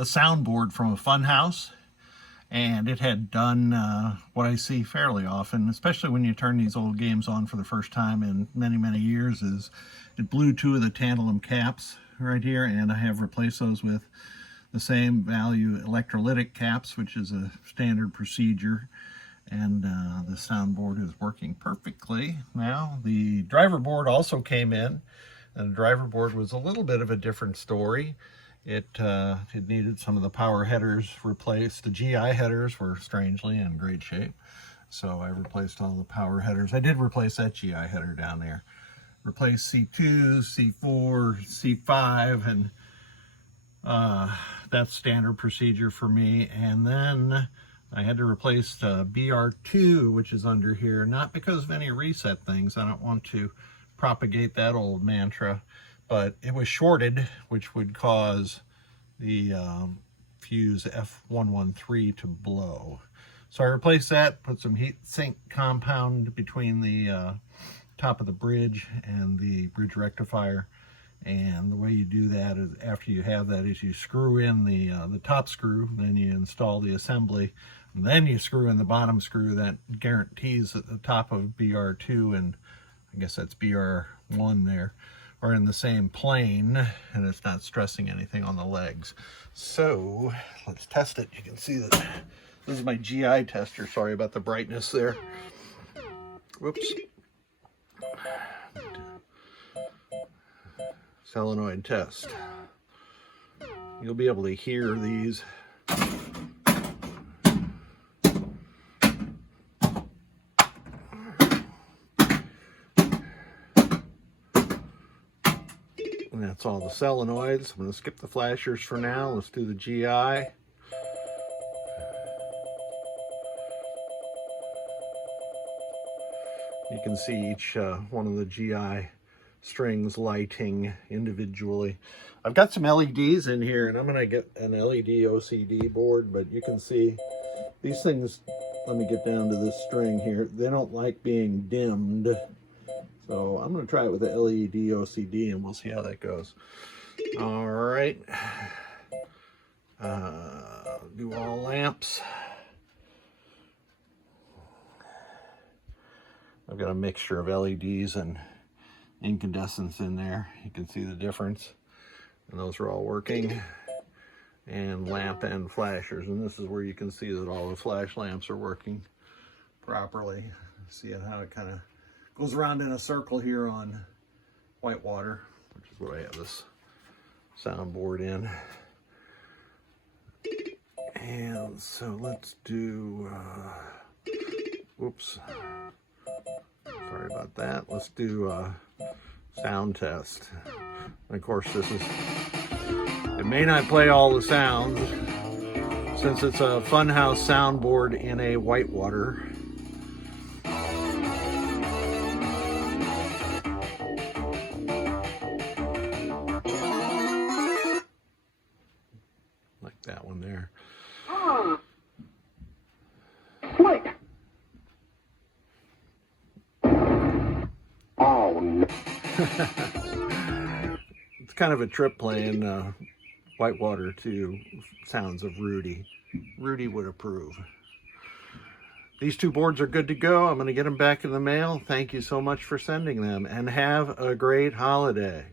a soundboard from a FunHouse, and it had done what I see fairly often, especially when you turn these old games on for the first time in many, many years, is it blew two of the tantalum caps right here, and I have replaced those with the same value electrolytic caps, which is a standard procedure. And the soundboard is working perfectly now. The driver board also came in, and the driver board was a little bit of a different story. It needed some of the power headers replaced. The GI headers were strangely in great shape, so I replaced all the power headers. I did replace that GI header down there. Replaced C2, C4, C5, and that's standard procedure for me. And then I had to replace BR2, which is under here, not because of any reset things. I don't want to propagate that old mantra, but it was shorted, which would cause the fuse F113 to blow. So I replaced that, put some heat sink compound between the top of the bridge and the bridge rectifier. And the way you do that is, after you have that, is you screw in the top screw, then you install the assembly, and then you screw in the bottom screw that guarantees that the top of BR2 and I guess that's BR1 there are in the same plane, and it's not stressing anything on the legs. So let's test it. You can see that this is my GI tester. Sorry about the brightness there. Whoops. Solenoid test. You'll be able to hear these. And that's all the solenoids. I'm going to skip the flashers for now. Let's do the GI. You can see each one of the GI strings lighting individually. I've got some LEDs in here, and I'm going to get an LED OCD board, but you can see these things. Let me get down to this string here. They don't like being dimmed. So I'm going to try it with the LED OCD, and we'll see how that goes. All right. Do all lamps. I've got a mixture of LEDs and incandescents in there. You can see the difference. And those are all working. And lamp and flashers. And this is where you can see that all the flash lamps are working properly. See how it kind of goes around in a circle here on Whitewater, which is what I have this soundboard in. And so let's do, whoops, sorry about that. Let's do sound test. And of course it may not play all the sounds since it's a FunHouse soundboard in a Whitewater. Like that one there. Wait. Oh no. It's kind of a trip playing Whitewater to sounds of Rudy. Rudy would approve. These two boards are good to go. I'm going to get them back in the mail. Thank you so much for sending them, and have a great holiday.